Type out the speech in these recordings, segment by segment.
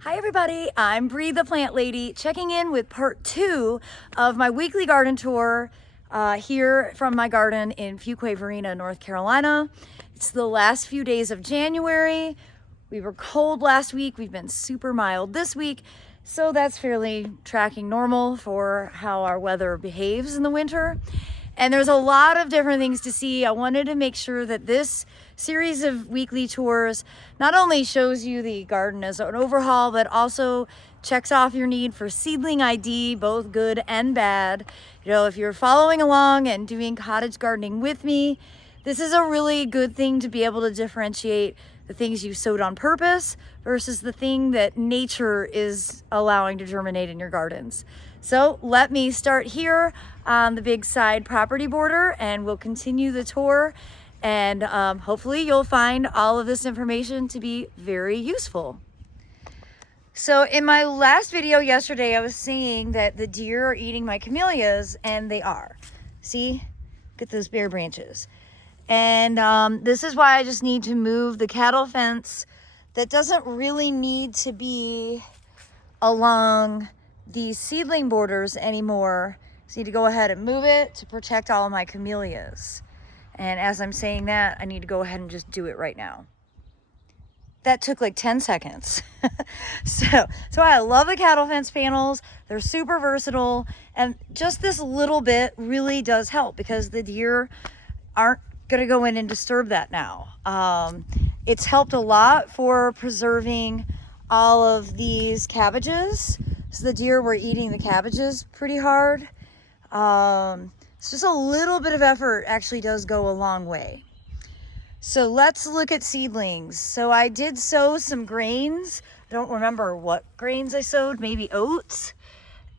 Hi everybody, I'm Bree the Plant Lady, checking in with part 2 of my weekly garden tour here from my garden in Fuquay-Varina, North Carolina. It's the last few days of January. We were cold last week, we've been super mild this week, so that's fairly tracking normal for how our weather behaves in the winter. And there's a lot of different things to see. I wanted to make sure that this series of weekly tours not only shows you the garden as an overhaul, but also checks off your need for seedling ID, both good and bad. You know, if you're following along and doing cottage gardening with me, this is a really good thing to be able to differentiate the things you sowed on purpose versus the thing that nature is allowing to germinate in your gardens. So let me start here on the big side property border and we'll continue the tour, and hopefully you'll find all of this information to be very useful. So in my last video yesterday, I was saying that the deer are eating my camellias, and they are. See, look at those bare branches. And this is why I just need to move the cattle fence that doesn't really need to be along these seedling borders anymore. So I need to go ahead and move it to protect all of my camellias. And as I'm saying that, I need to go ahead and just do it right now. That took like 10 seconds. So I love the cattle fence panels. They're super versatile. And just this little bit really does help because the deer aren't going to go in and disturb that now. It's helped a lot for preserving all of these cabbages. So the deer were eating the cabbages pretty hard. It's just a little bit of effort actually does go a long way. So let's look at seedlings. So I did sow some grains. I don't remember what grains I sowed, maybe oats.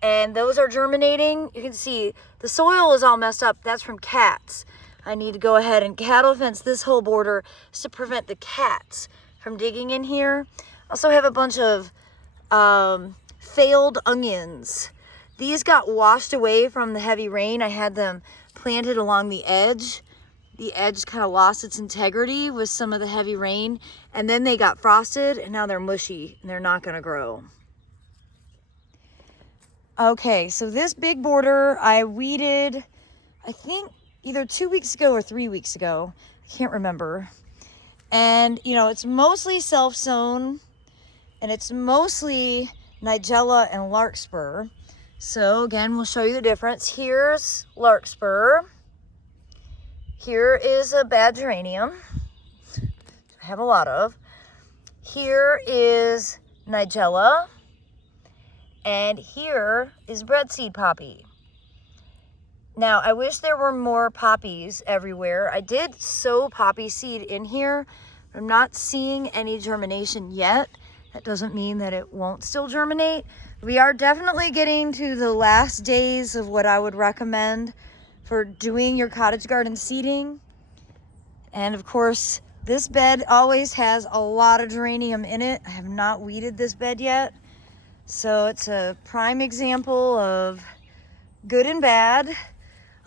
And those are germinating. You can see the soil is all messed up. That's from cats. I need to go ahead and cattle fence this whole border just to prevent the cats from digging in here. I also have a bunch of failed onions. These got washed away from the heavy rain. I had them planted along the edge. The edge kind of lost its integrity with some of the heavy rain, and then they got frosted, and now they're mushy and they're not going to grow. Okay, so this big border I weeded, I think either 2 weeks ago or 3 weeks ago. I can't remember. And you know, it's mostly self-sown, and it's mostly Nigella and Larkspur. So again, we'll show you the difference. Here's Larkspur. Here is a bad geranium. I have a lot of. Here is Nigella. And here is Breadseed Poppy. Now, I wish there were more poppies everywhere. I did sow poppy seed in here. I'm not seeing any germination yet. That doesn't mean that it won't still germinate. We are definitely getting to the last days of what I would recommend for doing your cottage garden seeding. And of course, this bed always has a lot of geranium in it. I have not weeded this bed yet. So it's a prime example of good and bad.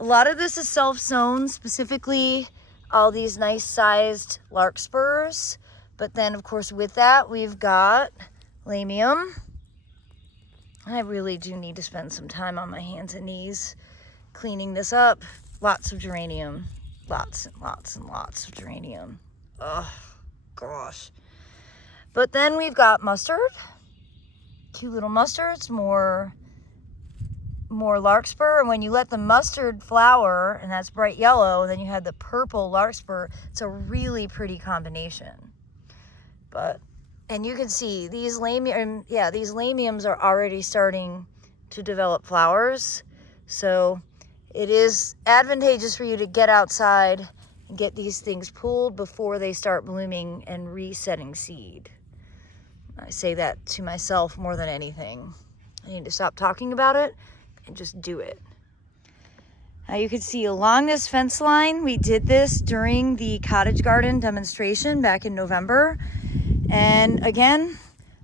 A lot of this is self-sown, specifically all these nice sized larkspurs. But then of course with that, we've got lamium. I really do need to spend some time on my hands and knees cleaning this up. Lots of geranium. Lots and lots and lots of geranium. Oh, gosh. But then we've got mustard. Cute little mustards. More larkspur. And when you let the mustard flower, and that's bright yellow, then you have the purple larkspur. It's a really pretty combination. And you can see these lamiums are already starting to develop flowers. So it is advantageous for you to get outside and get these things pulled before they start blooming and resetting seed. I say that to myself more than anything. I need to stop talking about it and just do it. Now you can see along this fence line, we did this during the cottage garden demonstration back in November. And again,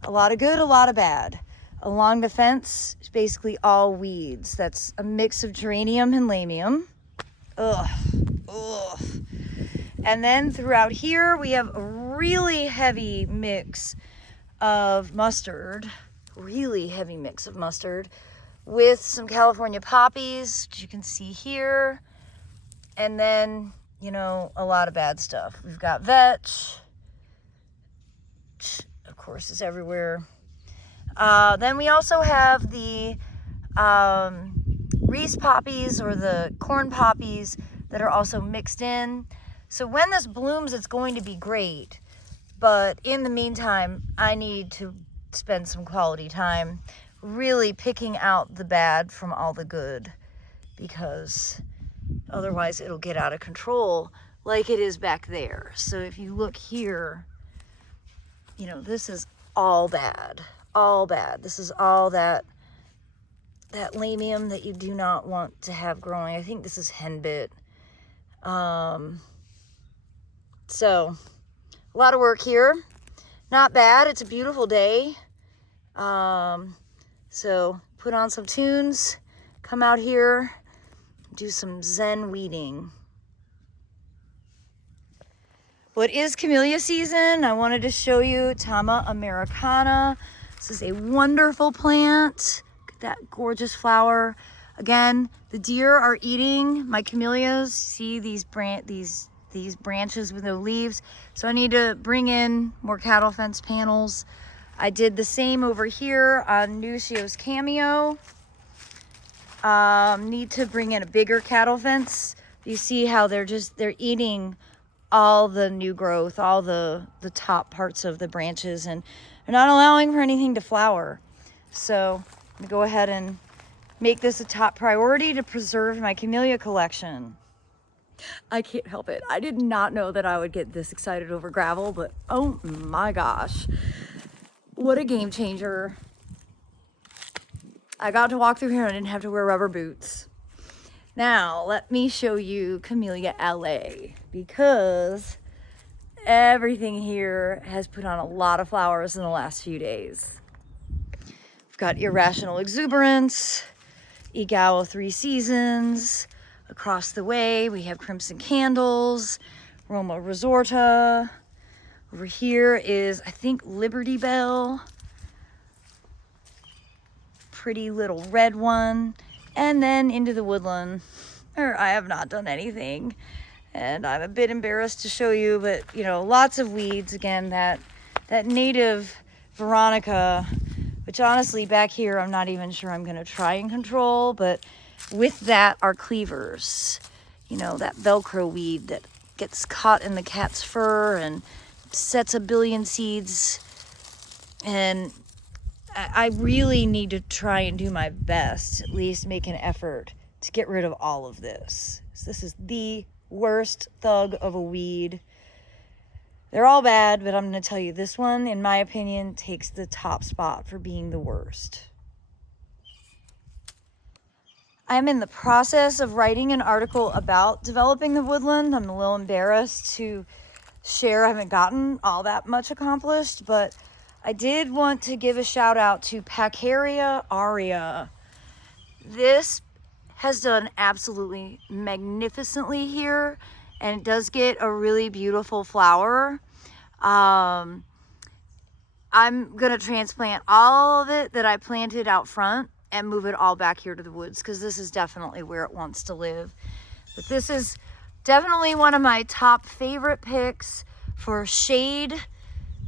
a lot of good, a lot of bad. Along the fence, it's basically all weeds. That's a mix of geranium and lamium. Ugh. And then throughout here, we have a really heavy mix of mustard, really heavy mix of mustard, with some California poppies, which you can see here. And then, you know, a lot of bad stuff. We've got vetch, of course, is everywhere. Then we also have the Reese poppies, or the corn poppies, that are also mixed in. So when this blooms, it's going to be great. But in the meantime, I need to spend some quality time really picking out the bad from all the good, because otherwise it'll get out of control like it is back there. So if you look here, you know, this is all bad, all bad. This is all that lamium that you do not want to have growing. I think this is henbit. So a lot of work here. Not bad. It's a beautiful day. So put on some tunes, come out here, do some Zen weeding. Well, it is camellia season. I wanted to show you Chamia Americana. This is a wonderful plant. Look at that gorgeous flower. Again, the deer are eating my camellias. See these branches with no leaves. So I need to bring in more cattle fence panels. I did the same over here on Nucio's Cameo. Need to bring in a bigger cattle fence. You see how they're eating all the new growth, all the top parts of the branches, and they're not allowing for anything to flower. So I'm gonna go ahead and make this a top priority to preserve my camellia collection. I can't help it. I did not know that I would get this excited over gravel, but oh my gosh, what a game changer. I got to walk through here and I didn't have to wear rubber boots. Now, let me show you Camellia LA, because everything here has put on a lot of flowers in the last few days. We've got Irrational Exuberance, Igao 3 Seasons. Across the way, we have Crimson Candles, Roma Resorta. Over here is, I think, Liberty Bell. Pretty little red one. And then into the woodland, where I have not done anything. And I'm a bit embarrassed to show you, but, you know, lots of weeds. Again, that native Veronica, which honestly back here I'm not even sure I'm going to try and control, but with that are cleavers. You know, that Velcro weed that gets caught in the cat's fur and sets a billion seeds. And I really need to try and do my best, at least make an effort to get rid of all of this. So this is the worst thug of a weed. They're all bad, but I'm going to tell you, this one, in my opinion, takes the top spot for being the worst. I'm in the process of writing an article about developing the woodland. I'm a little embarrassed to share. I haven't gotten all that much accomplished, but I did want to give a shout out to Pacaria aria. This has done absolutely magnificently here, and it does get a really beautiful flower. I'm gonna transplant all of it that I planted out front and move it all back here to the woods, because this is definitely where it wants to live. But this is definitely one of my top favorite picks for shade,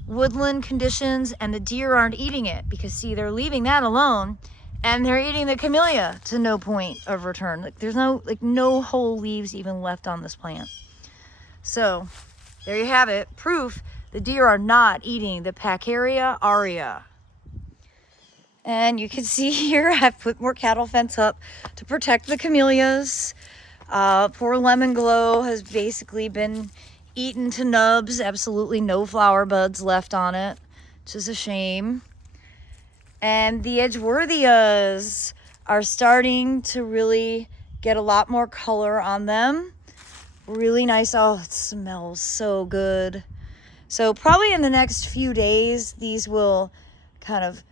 woodland conditions, and the deer aren't eating it, because see, they're leaving that alone and they're eating the camellia to no point of return. Like, there's no whole leaves even left on this plant. So there you have it, proof the deer are not eating the Pacaria aria. And you can see here I've put more cattle fence up to protect the camellias. Poor Lemon Glow has basically been eaten to nubs. Absolutely no flower buds left on it, which is a shame. And the Edgeworthias are starting to really get a lot more color on them. Really nice. Oh, it smells so good. So probably in the next few days, these will kind of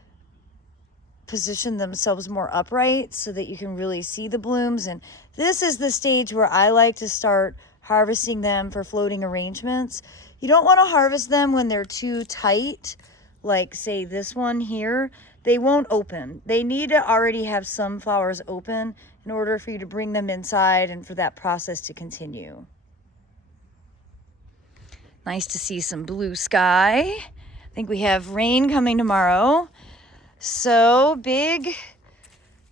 position themselves more upright so that you can really see the blooms. And this is the stage where I like to start harvesting them for floating arrangements. You don't want to harvest them when they're too tight, like say this one here, they won't open. They need to already have some flowers open in order for you to bring them inside and for that process to continue. Nice to see some blue sky. I think we have rain coming tomorrow. So big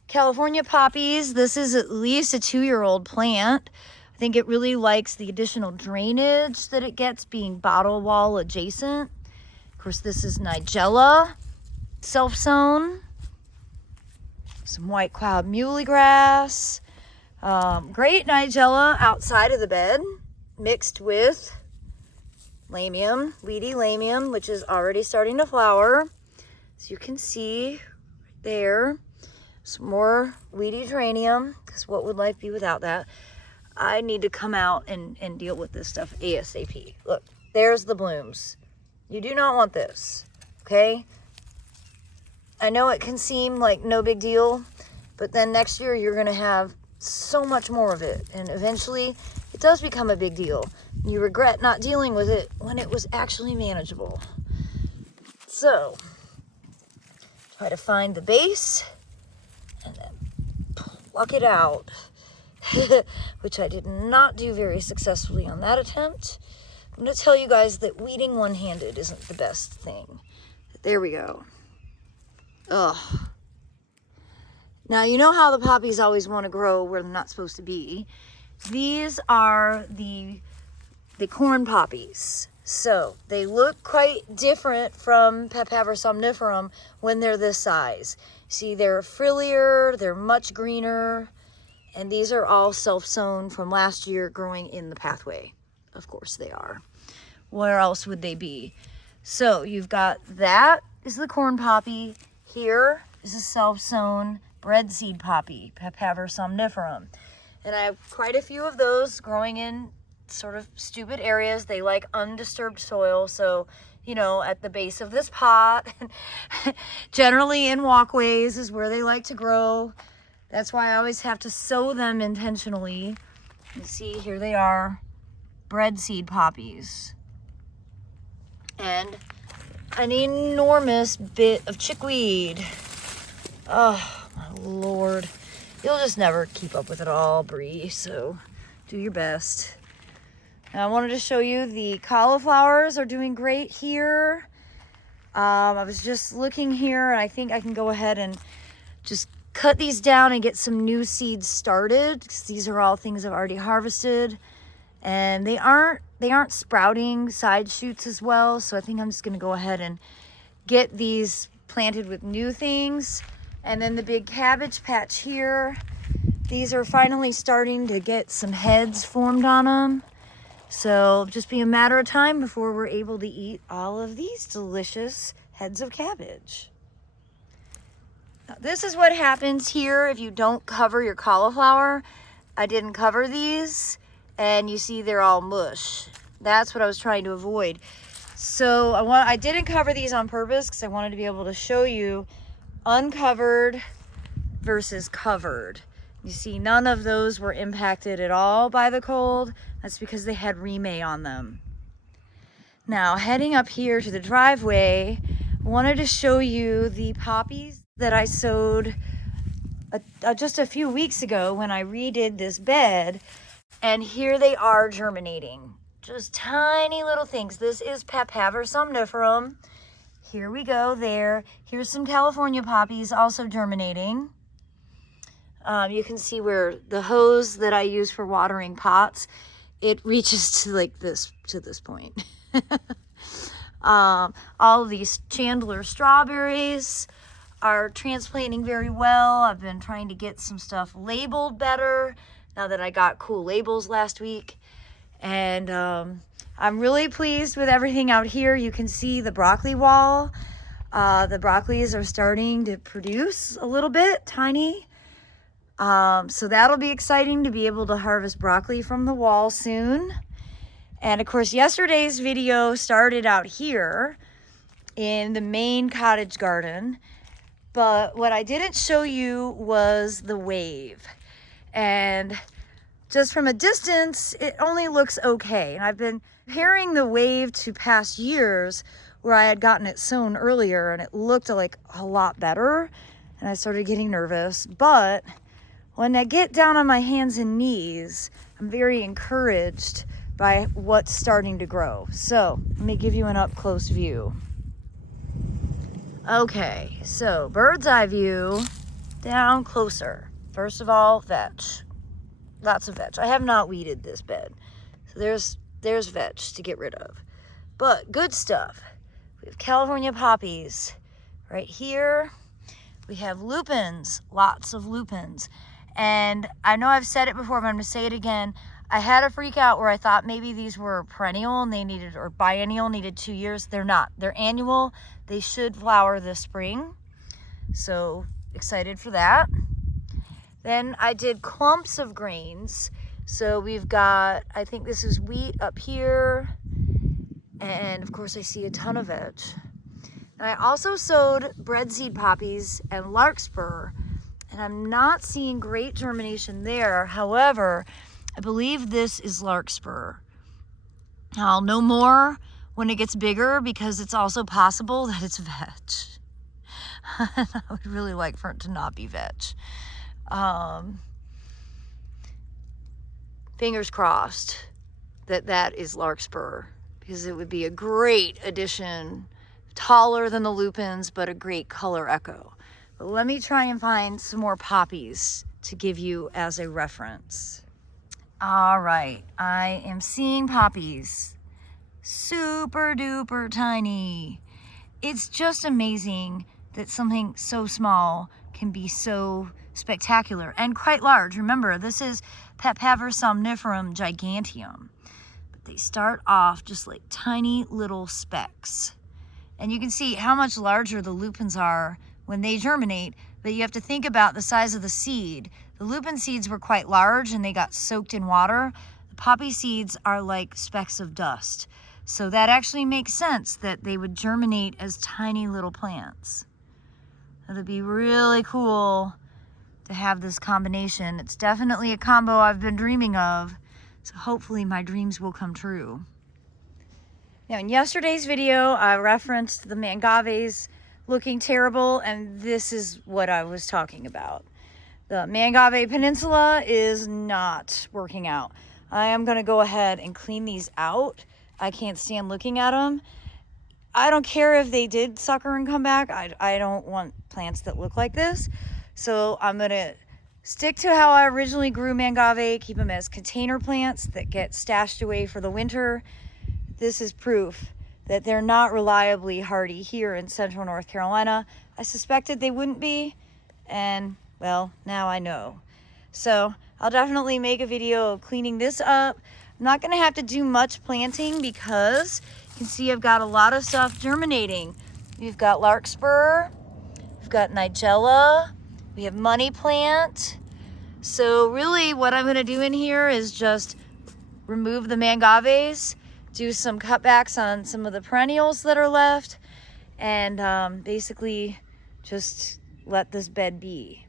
California poppies. This is at least a 2-year-old plant. I think it really likes the additional drainage that it gets being bottle wall adjacent. Of course, this is Nigella, self-sown. Some white cloud muhly grass. Great Nigella outside of the bed, mixed with lamium, weedy lamium, which is already starting to flower. As you can see right there, some more weedy geranium, because what would life be without that? I need to come out and deal with this stuff ASAP. Look, there's the blooms. You do not want this, okay? I know it can seem like no big deal, but then next year you're gonna have so much more of it, and eventually it does become a big deal. You regret not dealing with it when it was actually manageable. So, try to find the base and then pluck it out, which I did not do very successfully on that attempt. I'm going to tell you guys that weeding one-handed isn't the best thing. There we go. Ugh. Now, you know how the poppies always want to grow where they're not supposed to be. These are the corn poppies. So they look quite different from Papaver somniferum when they're this size. See, they're frillier, they're much greener, and these are all self-sown from last year growing in the pathway. Of course they are. Where else would they be? So you've got that is the corn poppy. Here is a self-sown breadseed poppy, Papaver somniferum. And I have quite a few of those growing in sort of stupid areas. They like undisturbed soil, so you know, at the base of this pot, generally in walkways is where they like to grow. That's why I always have to sow them intentionally. You see, here they are, breadseed poppies, and an enormous bit of chickweed. Oh my Lord, you'll just never keep up with it all, Bree, so do your best. Now, I wanted to show you the cauliflowers are doing great here. I was just looking here, and I think I can go ahead and just cut these down and get some new seeds started, because these are all things I've already harvested, and they aren't sprouting side shoots as well. So I think I'm just going to go ahead and get these planted with new things. And then the big cabbage patch here, these are finally starting to get some heads formed on them. So it'll just be a matter of time before we're able to eat all of these delicious heads of cabbage. Now, this is what happens here if you don't cover your cauliflower. I didn't cover these, and you see they're all mush. That's what I was trying to avoid. So I didn't cover these on purpose because I wanted to be able to show you uncovered versus covered. You see, none of those were impacted at all by the cold. That's because they had remay on them. Now, heading up here to the driveway, I wanted to show you the poppies that I sowed just a few weeks ago when I redid this bed. And here they are germinating. Just tiny little things. This is Papaver somniferum. Here we go there. Here's some California poppies also germinating. You can see where the hose that I use for watering pots, it reaches to like this, to this point. All of these Chandler strawberries are transplanting very well. I've been trying to get some stuff labeled better now that I got cool labels last week. And I'm really pleased with everything out here. You can see the broccoli wall. The broccolis are starting to produce a little bit, tiny. So that'll be exciting to be able to harvest broccoli from the wall soon. And of course, yesterday's video started out here in the main cottage garden. But what I didn't show you was the wave. And just from a distance, it only looks okay. And I've been comparing the wave to past years where I had gotten it sown earlier, and it looked like a lot better, and I started getting nervous. But when I get down on my hands and knees, I'm very encouraged by what's starting to grow. So let me give you an up close view. Okay, so bird's eye view, down closer. First of all, vetch. Lots of vetch. I have not weeded this bed. So there's vetch to get rid of. But good stuff. We have California poppies right here. We have lupins, lots of lupins. And I know I've said it before, but I'm going to say it again. I had a freak out where I thought maybe these were perennial and they needed, or biennial, needed 2 years. They're not. They're annual. They should flower this spring. So excited for that. Then I did clumps of grains. So we've got, I think this is wheat up here. And of course I see a ton of veg. And I also sowed breadseed poppies and larkspur. And I'm not seeing great germination there. However, I believe this is larkspur. I'll know more when it gets bigger because it's also possible that it's veg. I would really like for it to not be veg. Fingers crossed that that is larkspur because it would be a great addition, taller than the lupins, but a great color echo. But let me try and find some more poppies to give you as a reference. All right, I am seeing poppies. Super duper tiny. It's just amazing that something so small can be so spectacular and quite large. Remember, this is Papaver somniferum giganteum. But they start off just like tiny little specks. And you can see how much larger the lupins are when they germinate, but you have to think about the size of the seed. The lupin seeds were quite large and they got soaked in water. The poppy seeds are like specks of dust. So that actually makes sense that they would germinate as tiny little plants. It'd be really cool to have this combination. It's definitely a combo I've been dreaming of. So hopefully my dreams will come true. Now in yesterday's video, I referenced the Mangaves looking terrible, and this is what I was talking about. The Mangave Peninsula is not working out. I am gonna go ahead and clean these out. I can't stand looking at them. I don't care if they did sucker and come back. I don't want plants that look like this. So I'm gonna stick to how I originally grew Mangave, keep them as container plants that get stashed away for the winter. This is proof that they're not reliably hardy here in central North Carolina. I suspected they wouldn't be, and well, now I know. So I'll definitely make a video of cleaning this up. I'm not gonna have to do much planting because you can see I've got a lot of stuff germinating. We've got larkspur, we've got nigella, we have money plant. So really what I'm gonna do in here is just remove the Mangaves, do some cutbacks on some of the perennials that are left, and basically just let this bed be.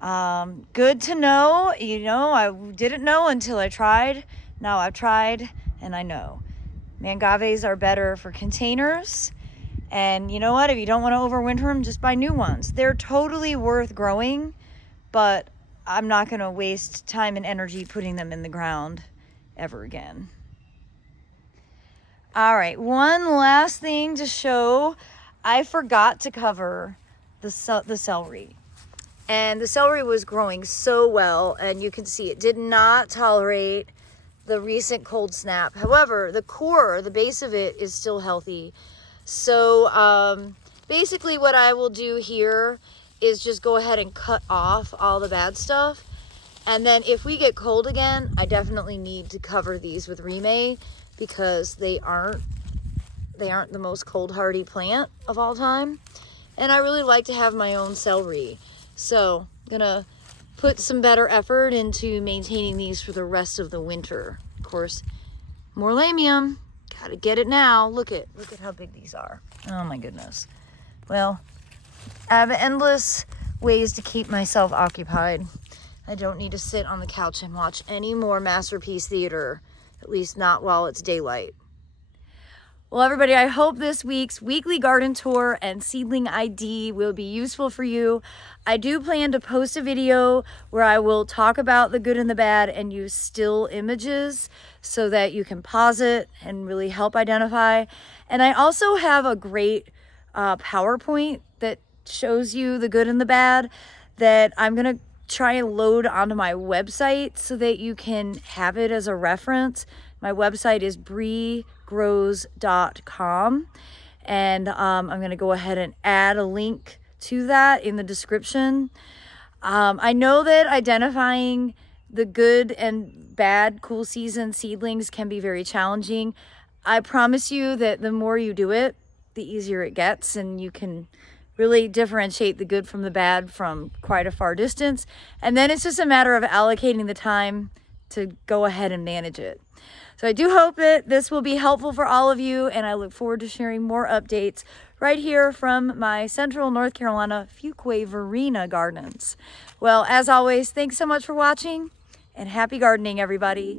Good to know. You know, I didn't know until I tried. Now I've tried and I know. Mangaves are better for containers. And you know what? If you don't want to overwinter them, just buy new ones. They're totally worth growing, but I'm not going to waste time and energy putting them in the ground ever again. All right, one last thing to show. I forgot to cover the celery. And the celery was growing so well, and you can see it did not tolerate the recent cold snap. However, the core, the base of it, is still healthy. So basically what I will do here is just go ahead and cut off all the bad stuff. And then if we get cold again, I definitely need to cover these with Remay, because they aren't the most cold hardy plant of all time. And I really like to have my own celery. So I'm gonna put some better effort into maintaining these for the rest of the winter. Of course, more lamium, gotta get it now. Look at how big these are. Oh my goodness. Well, I have endless ways to keep myself occupied. I don't need to sit on the couch and watch any more Masterpiece Theater. At least not while it's daylight. Well, everybody, I hope this week's weekly garden tour and seedling ID will be useful for you. I do plan to post a video where I will talk about the good and the bad and use still images so that you can pause it and really help identify. And I also have a great PowerPoint that shows you the good and the bad that I'm going to try and load onto my website so that you can have it as a reference. My website is bregrows.com, and I'm going to go ahead and add a link to that in the description. I know that identifying the good and bad cool season seedlings can be very challenging. I promise you that the more you do it, the easier it gets, and you can really differentiate the good from the bad from quite a far distance. And then it's just a matter of allocating the time to go ahead and manage it. So I do hope that this will be helpful for all of you, and I look forward to sharing more updates right here from my Central North Carolina Fuquay-Varina gardens. Well, as always, thanks so much for watching, and happy gardening, everybody.